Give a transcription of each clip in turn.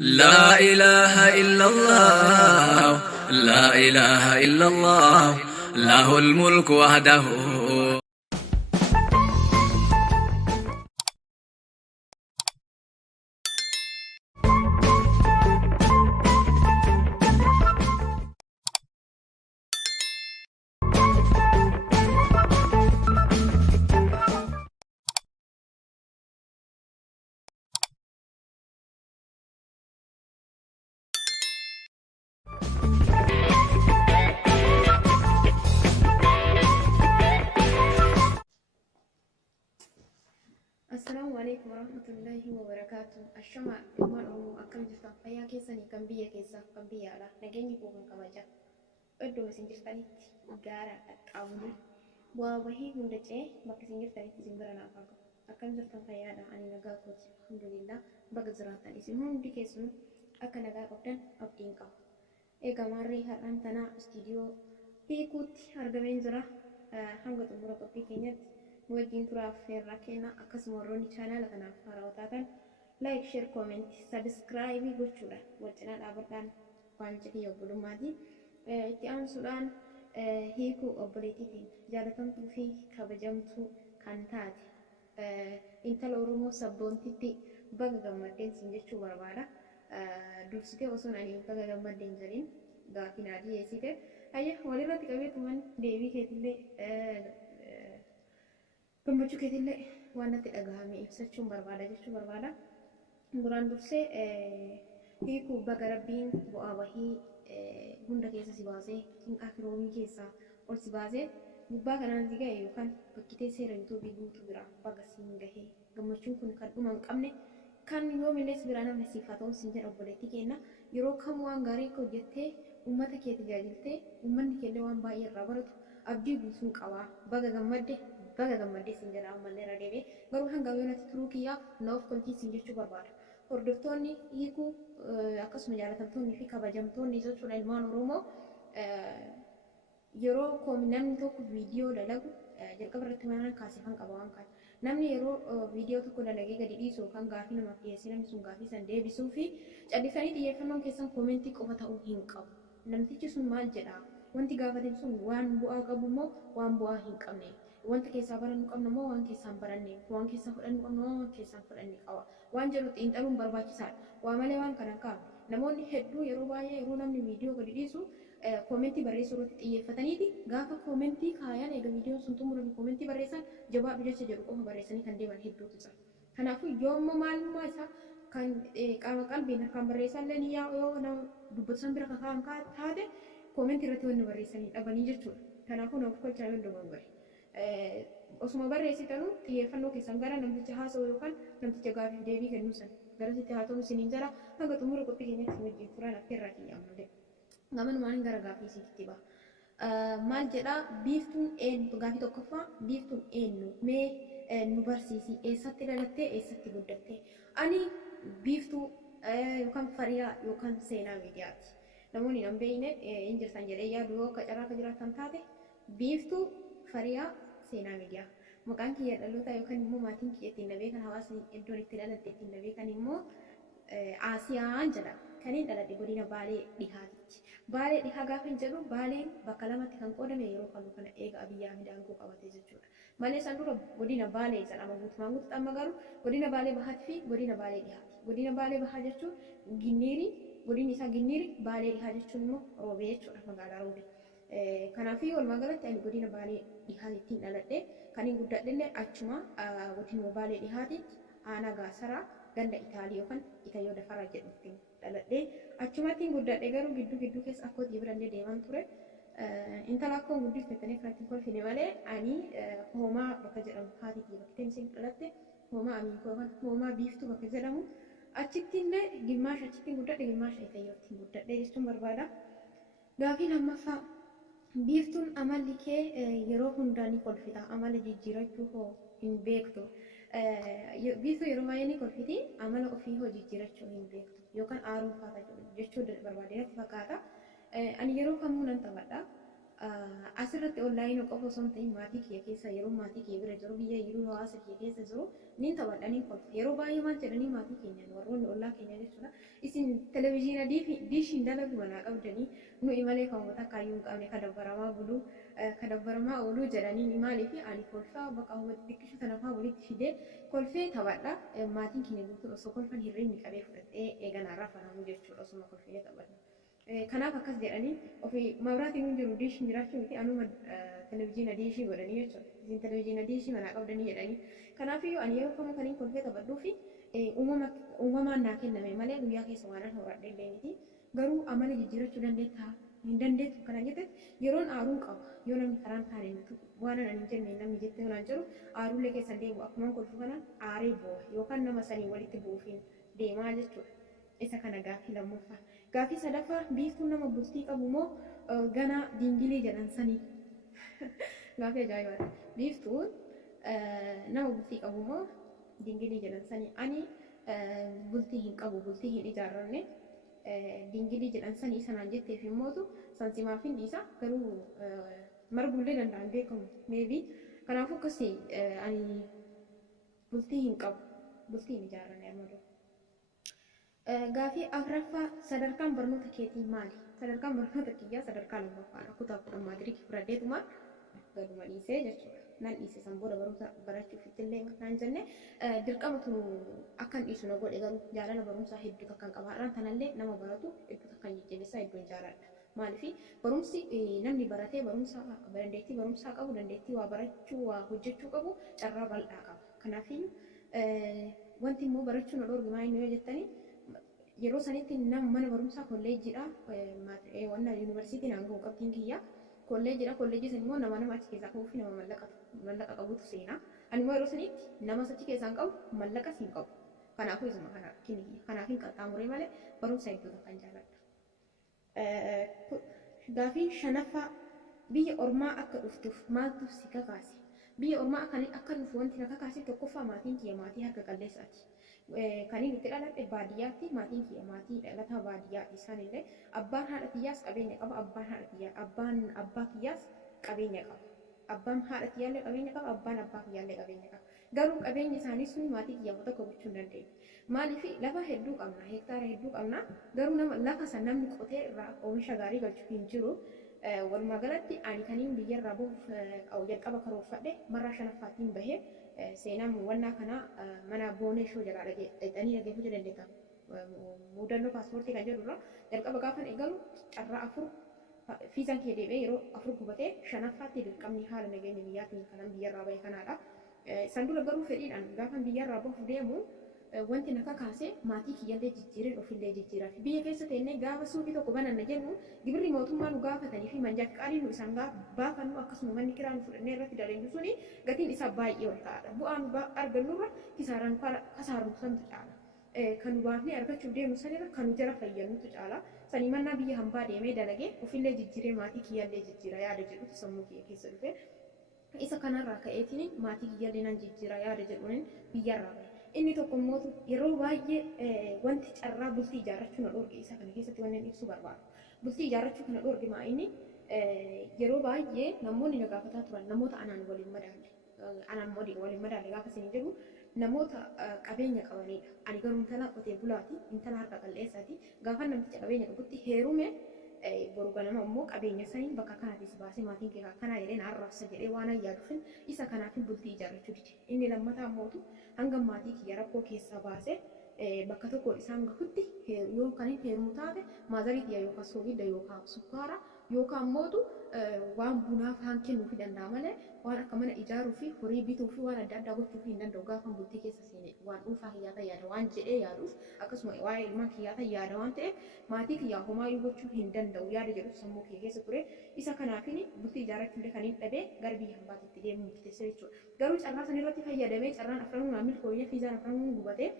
لا إله إلا الله لا إله إلا الله له الملك وحده. السلام عليكم ورحمة الله وبركاته. الشمع المرء أكم جفتا فيا كيسني كم بيا كيسا كم بيا لا نجني بوكن كماجا أدو مسنجر تاني غارا أقابل ووهي هندجة بكسنجر تاني زنبرنا أفاقو أكم جفتا فيا لا أني نجا كوتي الحمد لله بقزرات تاني سنون دي كيسون أكن نجا كوتن أبدين كاو إيجا ماري هران تنا استديو بيكوت هرجمين زرا هنگا تمرا كوبي كينيت wajjin turaaf feerraa kenna akkasuma warroonni chaanaala kanaaf haarawaa taatan like share comment subscribe gochuudhaan wal cinaa dhaabadhaan waan jedhee obbolummaati. Itti aansuudhaan hiikuu obboleettiitiin jaalatamtuu fi kabajamtuu kan taate intala Oromoo sabboontitti baga gammaddeen siin jechuu barbaada. Dursitee osoo ani baga gammaddeen jedhin gaaffii naa dhiyeessite ayya walirratti qabeetuman deebii keetillee gammachuu keetillee waan natti dhagahame ibsachuun barbaada jechuu barbaada. Duraan dursee hiikuu baga rabbiin bu'aa bahii hunda keessa si baasee cinqaa kiroomii keessaa ol si baasee gubbaa kanaan si ga'e yookaan bakkitee seera yuutuubii guutuu bira baga siin gahee gammachuun kun kan dhuma hin qabne kan yoomillee si biraa namni siif haa ta'u siin jedha obboleettii keenya yeroo kam waan gaarii akka hojjettee uummata kee tajaajiltee uummanni keellee waan baay'ee irraa baratu abdii guutuun qabaa baga gammadde baga gammaddee siin jedha ammallee irra deebi'ee garuu hanga yoonatti turuu kiyyaaf naaf koltii siin jechuu barbaada. Hordoftoonni hiikuu akkasuma jaalatamtoonni fi kabajamtoonni jechuudha ilmaan Oromoo yeroo namni tokko viidiyoo dalagu jalqaba irratti mana kaasifan qaba waan kana. Namni yeroo viidiyoo tokko dalagee gadi dhiisu kan gaaffii namaaf dhiyeessee namni sun gaaffii san deebisuu fi callisanii xiyyeeffannoon keessan koomentii qofa ta'uu hin qabu. Namtichi sun maal jedha wanti gaafate sun waan bu'aa qabu moo waan bu'aa hin qabne. Wanta keessaa barannu qabna moo waan keessaan baranne waan keessaa fudhannu qabna moo waan keessaan fudhanne qaba waan jedhu xiinxaluun barbaachisaadha. Waa malee waan kana qabu namoonni hedduu yeroo baay'ee yeroo namni viidiyoo gadi dhiisu koomentii barreessuu irratti xiyyeeffataniiti gaafa koomentii kaayan eega viidiyoon sun xumurame koomentii barreessan jabaadhu jecha jedhu qofa barreessanii kan deeman hedduutu jira. Kanaafuu yoommoo maalummaa isaa kan qaama qalbiin harkaan barreessan illee ni yoo nama dubbatan bira kakaan taate koomentii irratti wanni barreessanii dhabanii jechuudha. Kanaafuu naaf kolchaa yoo dogoggore. Osuma barreessitanu xiyyeeffannoo keessan gara namticha haasa'u yookaan namticha gaaffii deebii kennu san gara sitti haa ta'u isiniin jala hanga xumura qophii keenyatti wajjin turan affeerraa kiyyaamullee gamanumaan gara gaaffii isiitti ba'a. Maal jedhaa biiftuun eenyu gaaffii tokkoffaa biiftuun eenyu mee nu barsiisi eessatti dhalattee eessatti guddattee? Ani biiftuu yookaan fariyaa yookaan seenaa miidiyaati. Namoonni hin beekne hin jirtan jedhee yaadu yoo qacaraa akka jiraatan taate biiftuu fariyaa seenaa miidiyaa maqaan kiyya dhaloota yookaan immoo maatiin kiyya ittiin beekan hawaasni iddoon itti dhalatte ittiin beekan immoo Aasiyaan jedhama. Kaniin dhaladhe godina Baalee Dhihaatitti. Baalee Dhihaa gaafa hin jedhu Baaleen bakka lamatti kan qoodame yeroo kamuu kana eega Abiyyaa Midaangoo qabatee jechuudha. Malee san dura godina Baalee jedhama guutumaan guutuutti amma garuu godina Baalee Bahaatti fi godina Baalee Dhihaati. Godina Baalee Bahaa jechuun Ginniiri godinni isaa Ginniiri Baalee Dhihaa jechuun immoo Roobee jechuudha magaalaa Roobee. Kanaafii walumaa galatti ani godina Baalee Dhihaatittiin dhaladhe kaniin guddadhellee achuma godina Baalee Dhihaatitti aanaa Gaasaraa ganda Itaalii yookaan Itayoo Dafaraa jedhamtiin dhaladhe achumattiin guddadhe garuu gidduu keessa akkootii birallee deeman ture. Intala akkoon guddiftettanii akkanatti kolfine malee ani hoomaa bakka jedhamu haatiitii bakka isheen dhalatte hoomaa amiikoo yookaan hoomaa biiftuu bakka jedhamu achittillee gimmaasha achittiin guddadhe gimmaasha Itayoottiin guddadhe jechuun barbaada. Gaafiin ammaffaa biiftuun amalli kee yeroo hundaan ni kolfita amala jijjiirachuu hoo hin beektu. Biiftuu yeroo baay'ee ni kolfiti amala ofii hoo jijjiirachuu hin beektu yookaan aaruu faata jechuu barbaadeetti fakkaata. Ani yeroo kamuu nan taphadha asirratti onlaayinii qofa osoo hin ta'in maatii kiyya keessa yeroo maatii kiyya bira jiru biyya yeroo hawaasa kiyya keessa jiru niin taphadhanii kolfa yeroo baay'ee maal jedhanii maatii keenya warroonni ollaa keenya jechuudha isin televezyiina diishiin dalagu manaa qabdanii nuyi malee kan wata kaayyuu hin qabne kadabbaramaa ooluu jedhanii maaliif ani kolfaa bakka hubatti xiqqishu tanafaa walitti fidee kolfee taphadha maatiin keenya guutuun osoo kolfan hirreenni qabee fudhadhee eeganaarraa fanamu jechuudha osuma kolfee taphadha. Kanaaf akkas jedhanii ofii mabraatiin hin jiru diishiin jiraachuu miti anuma televezyiina diishii godhanii jechuudha. Isin televezyiina diishii manaa qabdanii jedhanii. Kanaafiyyuu ani yeroo kamuu kaniin kolfee taphadhuu fi uumamaan naa kenname malee guyyaa keessa waan an horadhe illee miti. Garuu amala jijjiirachuu dandeettaa hin dandeettu kana jette yeroon aaruu qaba. Yoo namni karaan taa'ee natu waan an hin jenne namni jettee waan jiru aaruullee keessan deemu akkuma kolfu kanaan aaree bu'a yookaan nama sanii walitti buufiin deemaa jechuudha. Isa kana gaaffii lammaffaa. Gaaffii sadaffaa biiftuun nama bultii qabu moo gana dingilii jedhan sanii? Gaaffii ajaa'ibaadha. Biiftuun nama bultii qabu moo dingilii jedhan sanii? Ani bultii hin qabu, bultii hin ijaarranne dingilii jedhan sanii sanaan jetteef immootu sansimaaf hin dhiisa garuu margullee danda'an beekamu meebii. Kanaafuu akkasii ani bultii hin qabu, bultii hin ijaarranne armadoo. Gaaffii afuraffaa sadarkaan barnoota keetii maali? Sadarkaan barnoota kiyyaa sadarkaa lammaffaadha. Kutaa kudhan maatiriikii fudhadheetuma gaduma dhiisee jechuudha. Nan dhiise san booda barumsa barachuuf ittillee naan jenne dirqamatu akkan dhiisu na godhe garuu jaalala barumsaa hedduu takkan qaba. Har'aan tanallee nama baratu hedduu takkan jajjabeessaa hedduun jaaladha. Maaliif barumsi namni baratee barumsa dandeettii barumsaa qabu dandeettii waa barachuu waa hojjechuu qabu carraa bal'aa qaba. Kanaafiyyuu wanti immoo barachuu na dhorgi maa inni yoo jettanii yeroo sanitti nama mana barumsaa kolleejjiidha wanna yuunivarsiitiin hanga qabxiin kiyya kolleejjiidha kolleejjii san immoo nama achi keessaa qabu fi nama mallaqa qabutu seenaa ani immoo yeroo sanitti nama achi keessaan qabu mallaqa siin qabu kanaafuu isuma kanaaf hin qaxxaamuree malee barumsa hedduu takkan jaaladha. Gaaffii shanaffaa biyya ormaa akka dhuftuuf maaltu si kakaase? Biyya ormaa akka dhufu wanti na kakaase tokkoffaa maatiin kiyya maatii harka qalleessaati. Kaniin itti dhaladhe baadiyyaatti maatiin kiyya maatii dhalataa baadiyyaatti isaanillee abbaan haadha kiyyaas qabeenya qaba abbaan abbaa kiyyaas qabeenya qaba abbaan haadha kiyyaallee qabeenya qaba abbaan abbaa kiyyaallee qabeenya qaba garuu qabeenya isaanii sun maatii kiyyaaf tokko gochuu hin dandeenye maaliif lafa hedduu qabna hektaara hedduu qabna garuu nama lafa san namni qotee irraa oomisha gaarii galchuu hin jiru. Walumaa galatti ani kaniin biyyarraa bahuuf jalqaba karoorfadhe marraa shanaffaattiin bahee seenaan wannaa kana mana booneeshoo jalaa dhaqanii dhageeffachuu dandeetta. Mudannoo paaspoortii kan jedhurra jalqaba gaafan eegalu carraa afur fiizaan kee deebi'ee yeroo afur gubatee shanaffaatti dirqamni haala nageenya biyyaatiin kanan biyyarraa bahe kanaadha. San dura garuu fedhiidhaan gaafan biyyarraa bahuuf deemu wanti na kakaase maatii kiyyallee jijjiireen ofillee jijjiiraaf biyya keessa teennee gaafa suuqii tokko bananna jennu gibirri mootummaa nu gaafatanii fi manjaaf qaalii nu isaan baafannu akkasuma manni kiraa nu fudhannee irratti daleenyu suni gatiin isaa baay'ee ol ta'aadha. Bu'aan argannurra kisaaraan kasaaru santu caala. Kan nu baafnee argachuuf deemu sanirra kan nu jara fayyadnutu caala. Sanii mannaa biyya hambaa deemee dalagee ofillee jijjiiree maatii kiyyallee jijjiira yaada jedhutu sammuu kiyya keessa dhufe. Isa kanarraa ka'eetiin maatii kiyyallee nan jijjiira yaada jedhuun biyyarraa bahe. Inni tokko immoo yeroo baay'ee wanti carraa bultii ijaarrachuu na dhorge isa kana keessatti wanni ibsuu barbaadu. Bultii ijaarrachuu kana dhorge maa inni yeroo baay'ee namoonni na gaafataa turan namoota anaan waliin madaalle gaafa isin jedhu namoota qabeenya qabanidha. Ani garuu intala qotee bulaati intala harka qalleessaati gaafa namticha qabeenya qabutti heerume boru ganama immoo qabeenya sanii bakka kanaatis baasee maatiin kee kanaa jedhee na arraabsa jedhee waan yaaduufin isa kanaafin bultii ijaarrachuu dide. Inni lammataa mootu hanga maatii kiyya rakkoo keessaa baasee bakka tokko isaan gahutti yoo kan heerumuu taate maazarii kiyya yookaan soogidda yookaan sukkaara yookaan mootu waan bunaa faan kennuufi danda'a malee waan akka mana ijaaruu fi horii bituu fi waan adda addaa gochuu hin danda'u gaafa bultii keessa seenee waan dhuunfaa kiyyaata yaada waan jedhee yaaduuf akkasuma waa'ee ilmaan kiyyaata yaada waan ta'eef maatii kiyyaa homaayyuu gochuu hin danda'u yaada jedhu sammuu kiyya keessa ture isa kanaafin bultii ijaarrachuullee kan hin dhabee gara biyya hambaatitti deemuu murteesse jechuudha. Garuu carraa sanirratti fayyadamee carraan afranuun maamil kooyyee fiizaan afranuun gubatee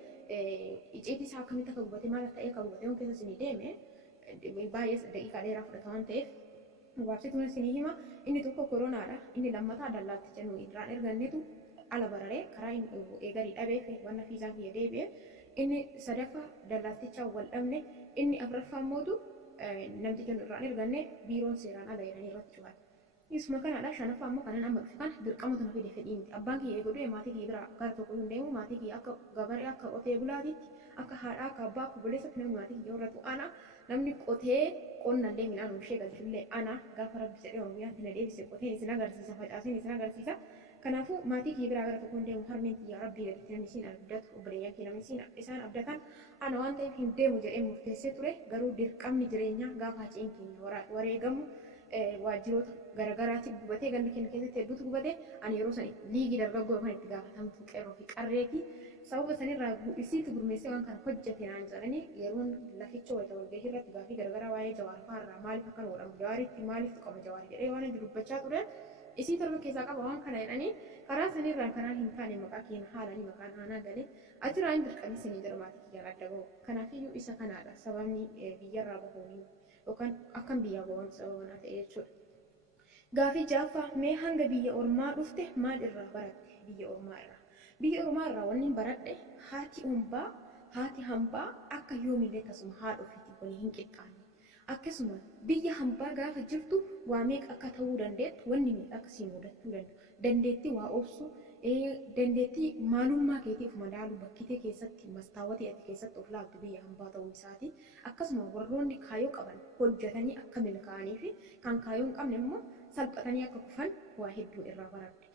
icciitii isaa akkamitti akka gubatee maal ta'ee akka gubatee keessa isinii deeme baay'ee daqiiqaa dheeraa fudhata waan ta'eef waabsituun isinii hima inni tokko koronaadha inni lammataa dallaatticha nu irraan ergannetu ala bararee karaa eegalii dhabee wanna fiizaan kiyya deebi'e inni sadaffaa dallaatticha wal dhabne inni afuraffaa mootu namticha nu irraan erganne biiroon seeraan ala jedhanii irratti cufaate. Isuma kanadha shanaffaa ammoo kanan amma dhufe kana dirqamatu na fide fedhii miti. Abbaan kiyya godhee maatii kiyya bira gara tokko hin deemu maatii kiyya akka gabaree akka qotee bulaatiitti akka haadhaa akka abbaa akka obboleessatti namni maatii kiyya horatu ana namni qotee qonnallee midhaan oomishee galchullee ana gaafa rabbi jedhee oromiyaatti na deebise qoteen isin agarsiisa facaaseen isin agarsiisa. Kanaafuu maatii kiyya biraa gara tokko hin deemu harmeen kiyya rabbii gaditti namni siin abdatu obboleeyyan kee namni siin isaan abdatan ana waan ta'eef hin deemu jedhee murteessee ture garuu dirqamni jireenyaa gaafa haceen keenya wareegamu waajjiroota garagaraatti gubatee ganda keenya keessatti hedduutu gubatee ani yeroo sani liigii dargaggoo kan itti gaafatamtu qeerroo fi qarreeti sababa sanirraa isiitu gurmeessee waan kana hojjete naan jedhanii yeroon laficha wayita walgahii irratti gaafii garagaraa waa'ee jawaar fa'aarraa maaliif akkan godhamu jawaaritti maaliif qaba jawaar jedhee waan inni dubbachaa ture isii torba keessaa qaba waan kana jedhanii karaa sanirraa kanaan hin taane maqaa keenya haalanii maqaan aanaa galee achirraan dirqamni sinii jirmaatii kiyyaan adda bahu kanaafiyyuu isa kanaadha sababni biyyarraa bahuunii yookaan akkam biyya bahuun sababa ta'e jechuudha. Gaafii jaaffaa mee hanga biyya ormaa dhufte maal irraa baratte biyya ormaa irraa? Biyya ormaa irraa wanni baradhe haati hambaa akka yoomillee akkasuma haadha ofiitii walii hin qixxaanne. Akkasuma biyya hambaa gaafa jirtu waa meeqa akka ta'uu dandeettu wanni meeqa akkasii mudachuu danda'u. Dandeettii waa obsu dandeettii maalummaa keetiif madaalu bakkitee keessatti mastaawwatii ati keessatti of laaltu biyya hambaa ta'uu isaati. Akkasuma warroonni kaayoo qaban hojjetanii akka milkaa'anii fi kan kaayoo hin qabne immoo salphatanii akka kufan waa hedduu irraa baradhe.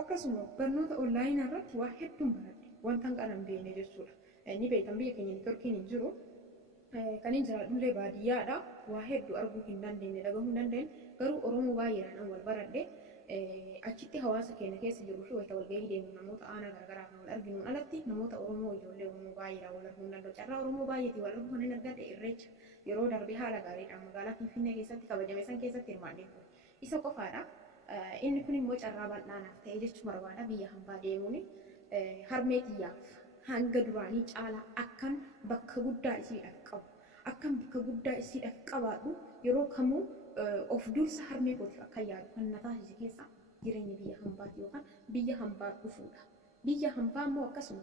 Akkasuma barnoota onlaayinaa irratti waa hedduun baradhe wanta hin qaban beekne jechuudha. Inni beekan biyya keenya neetworkiin hin jiru. Kan hin jiraadhullee baadiyyaadha. Waa hedduu arguu hin dandeenye dhagahuu hin dandeenye garuu Oromoo baay'eedhaan wal baradhe. Achitti hawaasa keenya keessa jiruu fi wayita walgahii deemu namoota aanaa garagaraa kan wal arginuun alatti namoota Oromoo ijoollee Oromoo baay'eedhaan wal arguu hin danda'u. Carraa Oromoo baay'eetii wal arguu kan hin argadhe irreecha yeroo darbee haala gaariidhaan magaalaa Finfinnee keessatti kabajame san keessatti hirmaannee ture. Isa qofaadha. Inni kun immoo carraa bal'aanaaf ta'e jechuun barbaada biyya hambaa deemuun harmee kiyyaaf hanga duraanii caalaa akkan bakka guddaa isiidhaaf qabu akkan bakka guddaa isiidhaaf qabaadhu yeroo kamuu of dursa harmee kootiif akka yaadu kan na taasise keessaa jireenya biyya hambaati yookaan biyya hambaa dhufuudha. Biyya hambaa immoo akkasuma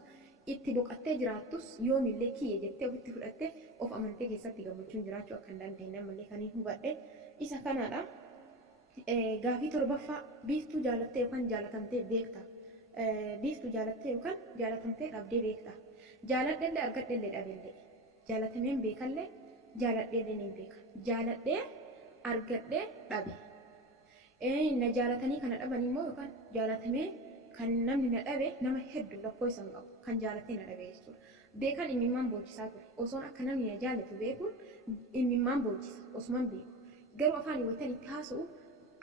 itti boqattee jiraattus yoomillee kiyya jettee ofitti fudhattee of amantee keessatti gammachuun jiraachuu akka hin dandeenye ammallee kan hin hubadhe isa kanaadha. Gaafii torbaffaa biiftuu jaalattee yookaan jaalatamtee beekta. Biiftuu jaalattee yookaan jaalatamtee dhabdee beekta. Jaaladheellee argadheellee dhabeellee. Jaalatameen beekallee jaaladheellee ni beeka. Jaaladhee argadhee dhabe. Na jaalatanii kana dhaban immoo yookaan jaalatamee kan namni na dhabe nama hedduu lakkoo isaan qabu kan jaalatee na dhabe jechuudha. Beekan imimmaan boonchisaa ture. Osoon akka namni na jaalatu beekuun imimmaan boonchisa osumaan beeku. Garuu afaan waytan itti haasa'u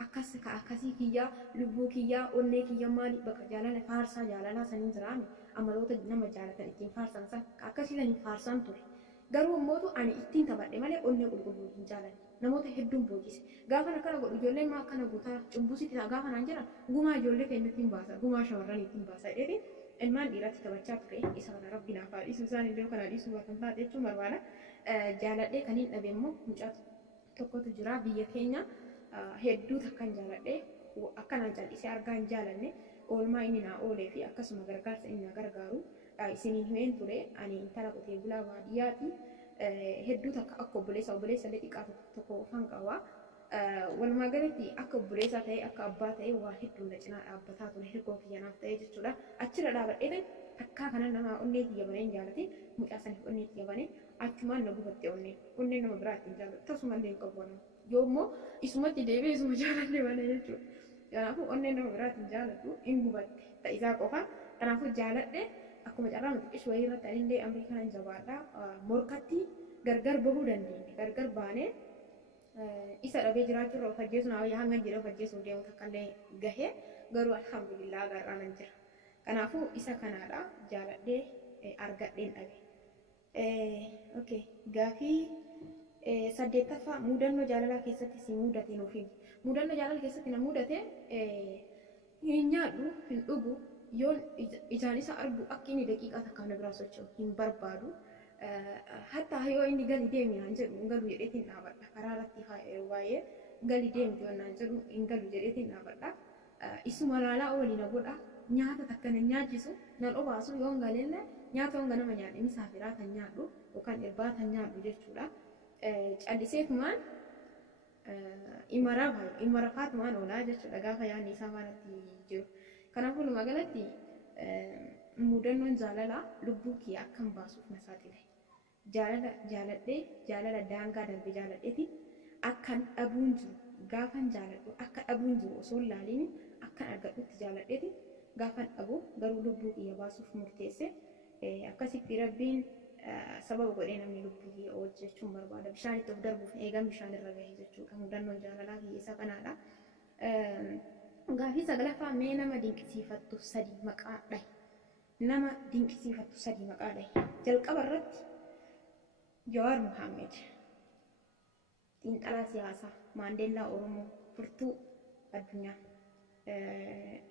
akkasii kiyyaa lubbuu kiyyaa onnee kiyyaa maali bakka jaalala faarsaa jaalalaa saniin jiraame amaloota nama jaalatan ittiin faarsan san akkasii saniin faarsaan ture. Garuu immootu ani ittiin taphadhe malee onnee qulqulluu hin jaalanne. Namoota hedduun boojise. Gaafa akkana godhu ijoolleen maa akkana guutaa cumbusitti gaafa naan jedhan gumaa ijoollee keenyatti hin baasa gumaa shamarran ittiin baasa jedhee ilmaan dhiiratti taphachaa ture isa kana rabbi naaf haa dhiisu isaan illee kana dhiisuu kan taate jechuun barbaada. Jaaladhee kan hin dhabe immoo mucaa tokkotu jira biyya keenya hedduu takkan jaaladhee akkanaan callisee argaa hin jaalanne oolmaa inni naa oolee fi akkasuma gargaarsa inni na gargaaru isiniin himeen ture ani intala qotee bulaa baadiyyaati. Hedduu takka akka obboleessa illee xiqqaa tokko kan qaba. Walumaa galatti akka obboleessaa ta'e akka abbaa ta'e waa hedduun na cinaa dhaabbataa ture hirkoo kiyyanaaf ta'e jechuudha. Achirra dhaabadhee takkaa kana nama onnee kiyya banee hin jaalatin mucaa saniif onnee kiyya banee achumaan na gubatte onnee nama biraa ittiin jaalatu tasumallee hin qabu yoo immoo isumatti deebi'ee isuma jaalallee banee jechuudha. Kanaafuu onnee nama biraa ittiin jaalatu hin gubatte ta'isaa qofa. Kanaafuu jaaladhee akkuma carraa nuti ishee wayii irratti anillee amrii kana hin jabaadhaa morkatti gargar bahuu dandeenya gargar baanee isa dhabee jiraachuu irra of ajjeesuun hanga jedhee of ajjeesuun deemu takkaallee gahee garuu alhamdulillah agarraa nan jira. Kanaafuu isa kanaadha jaaladhee argadheen dhabe. Gaafii saddeettaffaa mudannoo jaalalaa keessatti si mudate nuuf himi. Mudannoo jaalala keessatti na mudate hin nyaadhu hin dhugu. Yoon ijaan isa argu akka inni daqiiqaa takka na biraa socho'u hin barbaadu. Hatta yoo inni gali deemi naan jedhu galu jedheetiin dhaabadha. Karaa irratti waa'ee gali deemti yoo naan jedhu hin galu jedheetiin dhaabadha. Isuma laalaa oolii na godha. Nyaata takka na nyaachisu nan obaasu yoo hin galille nyaata honga nama nyaadhe misaafiraa kan nyaadhu yookaan irbaata nyaadhu jechuudha. Calliseetumaan imara faatumaan oolaa jechuudha gaafa yaadni isaa faanatti jiru. Kanaafuu walumaa galatti mudannoon jaalalaa lubbuu kee akkam baasuuf na saaxile. Jaalala daangaa darbe jaaladheeti akkan dhabuun jiru gaafan jaaladhu akka dhabuun jiru osoo laaliin akkan argadhutti jaaladheeti gaafan dhabu garuu lubbuu kiyya baasuuf murteesse. Akkasitti rabbiin sababa godhee namni lubbuu kiyya oolche jechuun barbaada. Bishaan itti of darbuuf eegan bishaan irra gahe jechuudha. Mudannoon jaalalaa kiyya isa kanaadha. Gaafii sagalaffaa mee nama dinqisiifattu sadi maqaa dhahi. Nama dinqisiifattu sadi maqaa dhahi. Jalqaba irratti Jawaar Muhammad xiinxalaa siyaasaa Maandeellaa Oromoo furtuu addunyaa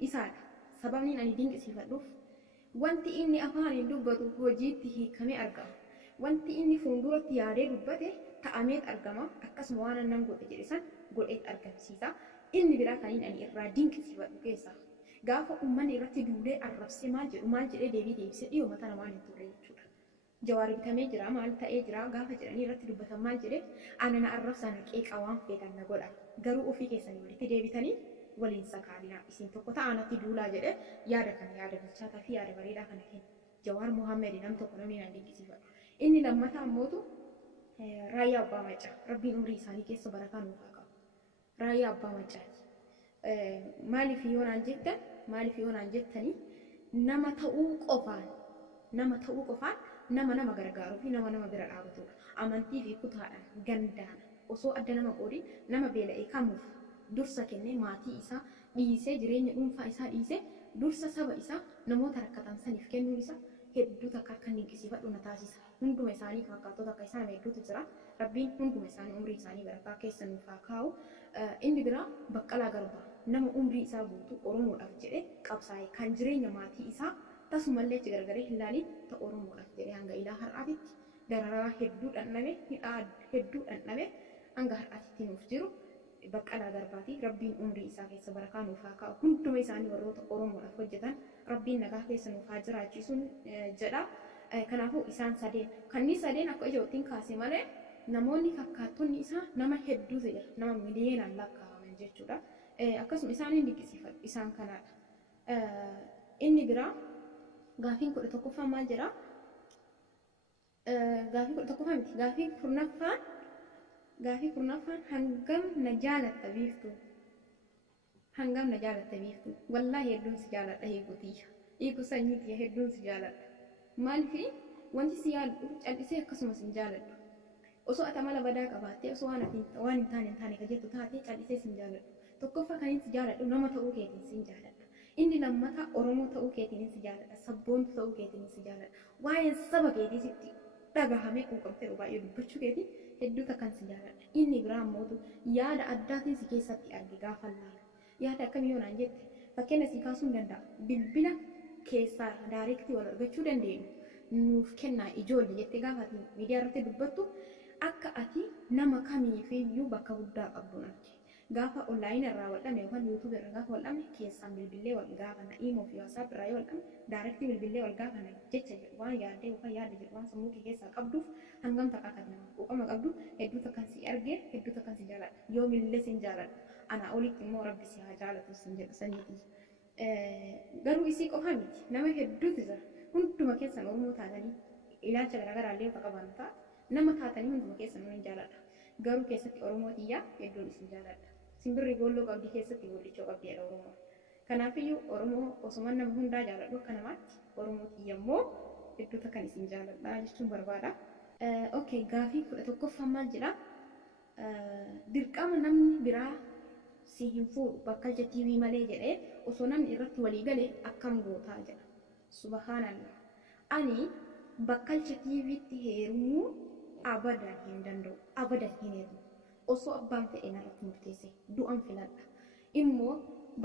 isaadha. Sababni ani dinqisiifadhuuf wanti inni afaaniin dubbatu hojiitti hiikamee argama. Wanti inni fuulduratti yaadee dubbate ta'amee argama. Akkasuma waan annan godhe jedhe san godhee argamsiisa. Inni biraa kaniin ani irraa dinqisiifadhu keessaa gaafa uummanni irratti duulee arrabsee maal jedhee deebii deebisee dhiyoo mata namaan hin turre jechuudha. Jawaar bitamee jira maal ta'ee jira gaafa jedhanii irratti dubbatan maal jedhee ana na arrabsaa na qeeqaa waan feetan na godha. Garuu ofii keessanii walitti deebitanii waliin sakaalinaa isin tokko ta'anatti duulaa jedhe yaada kana yaada bilchaataa fi yaada bareedaa kana kenna. Jawaar Muhammad nam tokko namni naan dinqisiifadhu. Inni lammataa ammootu raayyaa abbaa maccaa rabbiin umrii isaanii keessa barakaa nuuf haa qabu. Raayyaa abbaa maccaati. Maaliif yoo naan jettanii nama ta'uu qofaan nama gargaaruu fi nama bira dhaabatudha. Amantii fi kutaadhaan gandaan osoo adda nama qoodin nama beela'ee kamuuf dursa kennee maatii isaa dhiisee jireenya dhuunfaa isaa dhiisee dursa saba isaa namoota rakkatan saniif kennuun isaa hedduu takka akka dinqisiifadhu na taasisa. Hunduma isaanii fakkaattota akka isaan hedduutu jira. Rabbiin hunduma isaanii umrii isaanii barakaa keessa nuuf haa kaa'u. Inni biraa Baqqalaa Garbaa nama umrii isaa guutuu Oromoodhaaf jedhee qabsaa'e kan jireenya maatii isaa tasumallee itti gargaree hin laaliin ta'u Oromoodhaaf jedhee hanga ilaa har'aatitti dararaa hedduu dhandhame hidhaa hedduu dhandhame hanga har'aatitti nuuf jiru. Baqqalaa Garbaati rabbiin umrii isaa keessa barakaa nuuf haa kaa'u. Hunduma isaanii warroota Oromoodhaaf hojjetan rabbiin nagaa keessa nuuf haa jiraachisuun jedha. Kanaafuu isaan sadeen akka ijoottiin kaase malee namoonni fakkaattonni isaa nama hedduutu jira. Nama miliyoonaan lakkaa'aman jechuudha. Akkasuma isaaniin dinqisiifadhu isaan kanaadha. Inni biraa gaafiin 11ffaa maal jedhaa? Gaafii 11ffaa miti. Gaafii kurnaffaan hangam na jaalatta biiftu. Wallaahi hedduun si jaaladha hiikutiyya. Hiiku sanyiitiyya hedduun si jaaladha. Maaliif wanti si yaadu callisee akkasumas hin jaaladhu. Osoo ati amala badaa qabaattee osoo waan hin taane ka jettu taatee callisee sin jaaladhu. Tokkoffaa kan si jaaladhu nama ta'uu keetiin sin jaaladha. Inni lammataa Oromoo ta'uu keetiin si jaaladha. Sabboontu ta'uu keetiin si jaaladha. Waa'een saba keetii sitti dhagahamee quuqamtee baay'ee dubbachuu keetii hedduu takkan si jaaladha. Inni biraa ammootu yaada addaatiin si keessatti arge gaafa laalu. Yaada akkamii yoo naan jette fakkeenya si kaasuu hin danda'a. Bilbila keessaa daayirektii wal argachuu dandeenyu nuuf kennaa ijoollee jettee gaafa ati miidiyaa irratti dubbattu akka ati nama kamiifiyyuu bakka guddaa qabdu arge. Gaafa onlaayinii irraa wal dhabne yookaan yuutuub irraa gaafa wal dhabne keessaan bilbilee wal gaafanna iimoo fi waasaap irraa yoo wal dhabne daayirektii bilbilee wal gaafanna jecha jedhu waan yaaddee yookaan yaada jedhu waan sammuu kee keessaa qabduuf hangam takka kan nama quuqama qabdu hedduu takkan si arge hedduu takkan si jaaladha. Yoo millee sin jaaladha. Ana olitti immoo rabbi si haa jaalatu sin jedhu saniiti. Garuu isii qofa miti nama hedduutu jira. Hunduma keessan Oromoo taatanii ilaalcha garaagaraa illee akka qaban ta'a. Nama taatanii hunduma keessan hin jaaladha. Garuu keessatti Oromoo xiyyaa hedduun isin jaaladha. Simbirri goolloo qabdi keessatti boollichoo qabdi jedha Oromoo. Kanaafiyyuu Oromoo osuma nama hundaa jaaladhu akka namaatti Oromoo xiyya immoo hedduu takkan isin jaaladha jechuun barbaada. Okay, gaafii 11ffaan maal jedhaa? Dirqama namni biraa si hin fuudhu bakkalcha TV malee jedhee osoo namni irratti walii galee akkam gootaa jedha. Subhaanallah. Ani bakkalcha TV'tti heerumuu abadan hin danda'u. Abadan hin heerumu. Osoo abbaan fedhe narratti murteesse du'an filadha. Immoo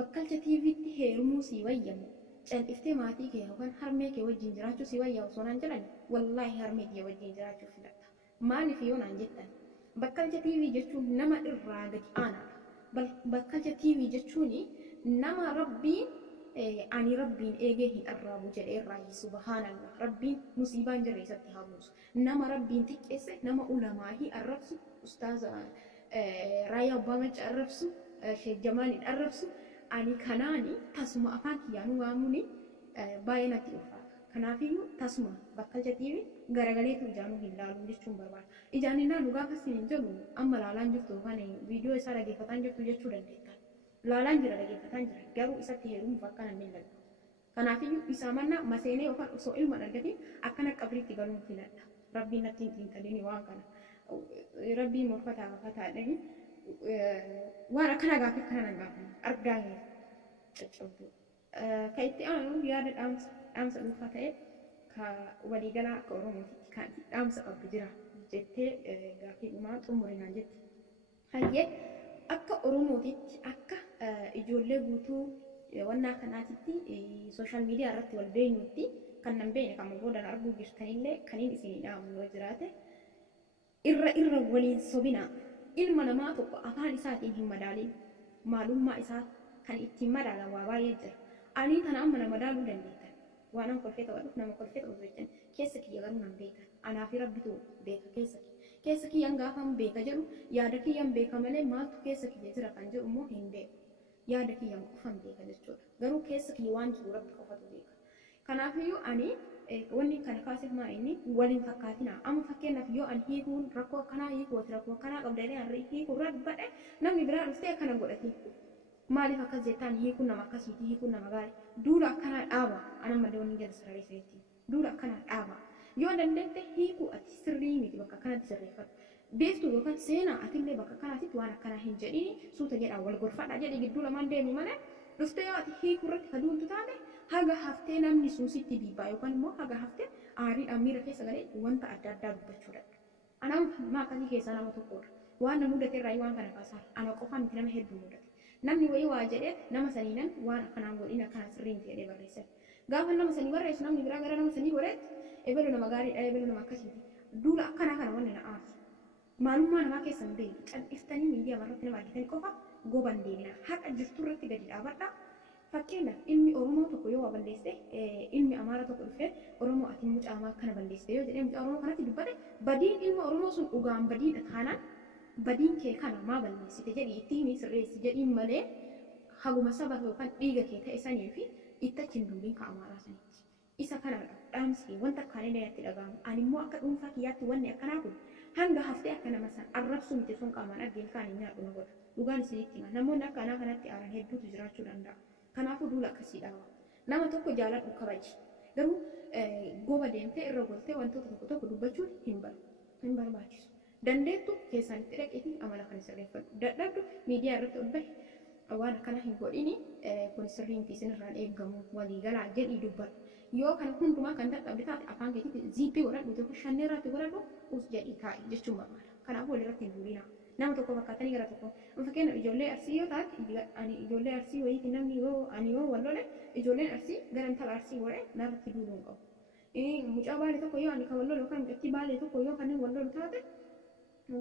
bakkalcha TV'tti heerumuu si wayyamu. Cal'iftee maatii kee yookaan harmee kee wajjin jiraachuu si wayyaa osoo naan jedhan wallaahi harmee kee wajjin jiraachuu filadha. Maaliif yoo naan jettan bakkalcha TV jechuun nama irraa gadi aanaadha. Bakkalcha TV jechuun nama rabbiin ani rabbiin eegee hin arraabu jedhee irraa subhaanallah. Rabbiin musiibaan jirre isatti haa buusu. Nama rabbiin xiqqeesse nama ulamaa arrabsu ustaaza raayyaa abbaa macaa arrabsu Sheek Jamaaliin arrabsu ani kanaani tasuma afaan kiyyaan waamuni baay'ee natti ulfaata. Kanaafiyyuu tasuma bakka jatiifi garagaleetu ijaanuu hin laalu jechuun barbaada. Ijaan hin laalu gaafa isin hin jedhu amma laalaan jirtu yookaan viidiyoo isaa dhaggeeffataan jirtu jechuu dandeetta. Laalaan jira dhaggeeffataan jira garuu isatti heerumuuf akka namni hin lalu. Kanaafuu isaa manna maseenee yookaan osoo ilma argatiin akkana qabriitti galuun filadha. Rabbiin natti hin xiinxaliin waan kana. Rabbiin morkataa fakkaataadhaan waan akkana gaafii kana nan gaafan argaa hin caccabdu. Kan itti aanu yaada dhaamsa dhuunfaa ta'e kan waliigalaa akka Oromootitti kan dhaamsa qabdu jira jettee gaafii dhumaa xumurinaan jette. Hayyee akka Oromootitti akka ijoollee guutuu wannaa kanaatitti sooshaal miidiyaa irratti wal beenyutti kan nan beekne kan boodan arguu jirtanillee kan inni isin dhaamu yoo jiraate irra waliin sobina ilma namaa tokko afaan isaatiin hin madaalin maalummaa isaa kan ittiin madaalan waa baay'ee jira. Ani kana amma nama madaaluu dandeettan waan an kolfee ta'u nama kolfee ta'u jechan keessa kiyya garuu nan beekan anaa fi rabbitu beeka keessa kiyyan gaafan beeka jedhu yaada kiyyan beeka malee maaltu keessa kiyya jira kan jedhu immoo hin beeku. Yaada kiyyan qofan beeka jechuudha. Garuu keessa kiyya waan jiru rabbi qofatu beeka. Kanaafiyyuu ani wanni kana kaasif maa inni waliin fakkaatina. Amma fakkeenyaaf yoo ani hiikuun rakkoo akkanaa hiikuuti rakkoo akkanaa qabdanii harri hiikuu irraa dubbadhe namni biraa dhuftee akkana godhati. Maaliif akkas jettaan hiikuun nama akkasiiti hiikuun nama gaarii. Duula akkanaa dhaaba. Ana malee wanni jala sirrii seetti. Duula akkanaa dhaaba. Yoo dandeette hiikuu ati sirrii miti bakka kanatti sirreeffatu. Beeftu yookaan seenaa atillee bakka kanaatitti waan akkanaa hin jedhini suuta jedhaa wal gorfadha jedhi gidduu lamaan deemi malee dhuftee yoo ati hiikuu irratti kaduuntu taate haga haftee namni sun sitti bibbaa yookaan immoo haga haftee aariidhaan miira keessa galee wanta adda addaa dubbachuudha. Anaan maakasii keessaa nama tokkodha. Waan na mudate irraa waan kana kaasaa ana qofaa miti nama hedduu mudate. Namni wayii waa jedhee nama saniinan waan akkanaan godhin akkana sirriin jedhee barreessan. Gaafa nama sanii barreessu namni biraa gara nama sanii godhetti eebelu nama gaariidha eebelu nama akkasiiti. Duula akkanaa kana wanni na aarsu. Maalummaa namaa keessan beeku cal'iftanii miidiyaa irratti nama argitanii qofa goban deemina. Haqa jirtu irratti gadi dhaabadha. Fakkeenyaaf ilmi Oromoo tokko yoo waa balleesse ilmi Amaara tokko dhufee Oromoo ati mucaamaa kana balleesse yoo jedhee mucaa Oromoo kanatti dubbate badiin ilma Oromoo sun dhugaan badiidha taanaan badiin kee kana maa balleessite jedhii itti himi sirreessi jedhiin malee haguma saba yookaan dhiiga kee ta'e sanii fi itti achiin duubiin ka Amaaraa sanitti. Isa kanadha dhaamsi wanta akkaanii itti dhagahamu. Ani immoo akka dhuunfaa kiyyaatti wanni akkanaa kun hanga haftee akka nama san arrabsuu miti sun qaamaan argeen kaan inni haadhuma godha. Dhugaan isinitti hima namoonni akkanaa kanatti aaran hedduutu jiraachuu danda'a. Kanaafuu duula akkasii dhaaba. Nama tokko jaaladhu kabaji. Garuu goba deemtee irra goltee wantoota tokko dubbachuun hin barbaachisu. Dandeettu keessaan itti dhaqeetii amala kan sirreeffadhu. Dadhabdu miidiyaa irratti ol bahe waan akkana hin godhini kun sirriin fi isinirraan eegamu waliigalaa jedhii dubbadhu. Yoo kana hundumaa kan dadhabde taate afaan keetiitti ziippii godhadhu tokko shannee irratti godhadhu us jedhii taa'i jechuun barbaada. Kanaafuu walirratti hin duulina. Nama tokko fakkaatanii gara tokko. Fakkeenyaaf ijoollee Arsii yoo taate ani ijoollee Arsii wayiiti namni yoo ani yoo wal lole ijoolleen Arsii gara intala Arsii godhee narratti duuluu hin qabu. Mucaa baalee tokko yoo ani kan wal lolu yookaan mucattii baalee tokko yoo kanneen wal lolu taate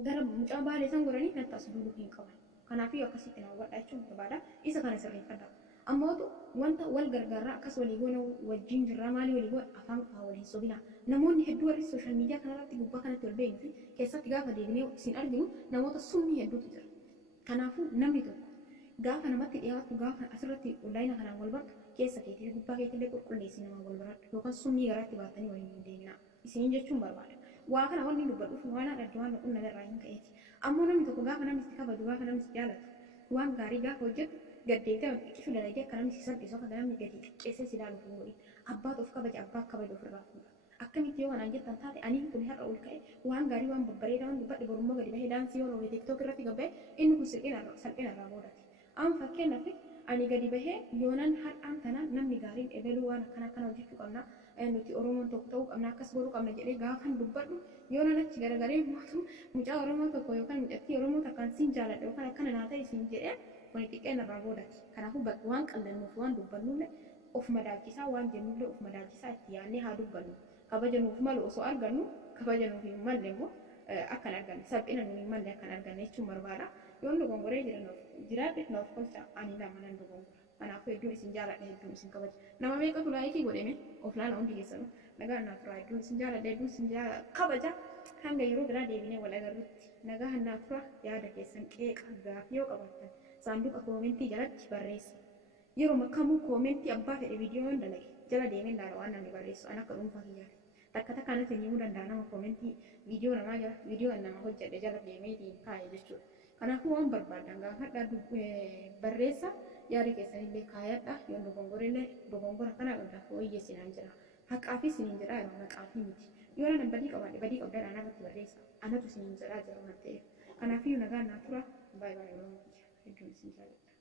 gara mucaa baalee san godhanii natti as duuluu hin qaban. Kanaafuu akkasitti na hubadhaa jechuun barbaada. Isa kana sirreeffadha. Ammootu wanta wal gargaarraa akkas walii goona wajjin jirraa maalii walii goona afaan qofaa waliin sobina. Namoonni hedduu warri sooshaal miidiyaa kanarratti gubbaa kanatti wal beeknu keessatti gaafa deebinee isin arginu namoota summii hedduutu jira. Kanaafuu namni tokko gaafa namatti dhiyaatu gaafa asirratti onlaayina kanaan wal bartu keessa keetii gubbaa keetillee qulqulleessi namaan wal baradhu yookaan summii garaatti baatanii waliin hin deemina. Isin jechuun barbaada. Waa kana wanni dubbadhuuf waan adda waan dhaquu nagarraa hin ka'eeti. Ammoo namni tokko gaafa namni itti kabaju gaafa namni itti jaalatu waan gaarii gaafa hojjetu gaddeetee xiqqisuu dalagee akka namni si salphisu akka namni gadi xiqqeessee si ilaalu hin godhin. Abbaatu of kabaja abbaa kabaju ofirraa fuudha. Akkamitti yoo kanaan jettan taate ani kun har'a ol ka'e waan gaarii waan babbareedaa waan dubbadhe borummoo gadi bahee daansii yoo roobee tiktook irratti gabbee inni kun salphina irraa boodati. Amma fakkeenyaaf ani gadi bahee yoonan har'aan tanaan namni gaariin ebaluu waan akkana hojjechuu qabna. Nuti Oromoon tokko ta'uu qabna akkas godhuu qabna jedhee gaafan dubbadhu yoonan achi garagalee mucaa Oromoo tokko yookaan mucattii Oromoo takkaan siin jaaladha yookaan akkana naa ta'e siin jedhee kun xiqqeen irraa boodati. Kanaafuu waan qallannuuf waan dubbannullee of madaalchisaa waan jennullee of madaalchisaa itti yaadnee haa dubbannu. Kabajanuuf malu osoo argannu kabajanuuf hin malle immoo akkan arganne salphina nuyi hin malle akkan arganne jechuun barbaada. Yoon dogongoree jiraadhe naaf kolcha ani lama nan dogongora. Kanaafuu hedduun isin jaaladha hedduun isin kabaja. Nama meeqatu laayikii godhame of laala hundi keessanuu nagaa naaf turaa hedduun isin jaaladha hedduun isin kabaja. Hanga yeroo biraa deebinee wal agarrutti nagaa naaf turaa yaada keessan qeeqa gaaffii yoo qabaattan saanduqa koomentii jalatti barreessa. Yeroo makkamuu koomentii abbaa fedhe viidiyoon dalage jala deemee ilaala waan namni barreessu an akka dhuunfaa kiyyaati. Takka takkaanatti himuu danda'a nama koomentii viidiyoo namaa jala viidiyoo nama hojjedhe jala deemeetiin kaa'e jechuudha. Kanaafuu waan barbaadan gaafadhaa barreessa yaada keessanillee kaayadha yoo dogongora kana qabdaaf wayyeessinaan jira. Haqaafi isiniin jedhaa yeroo haqaafi miti. Yoo nan badii qabaadhe badii qabdaan anarratti barreessa. Anatu isiniin jedhaa jira waan ta'eef. Kanaafuu nagaa naa tura baay'ee baay'ee hedduun isin jaalladha.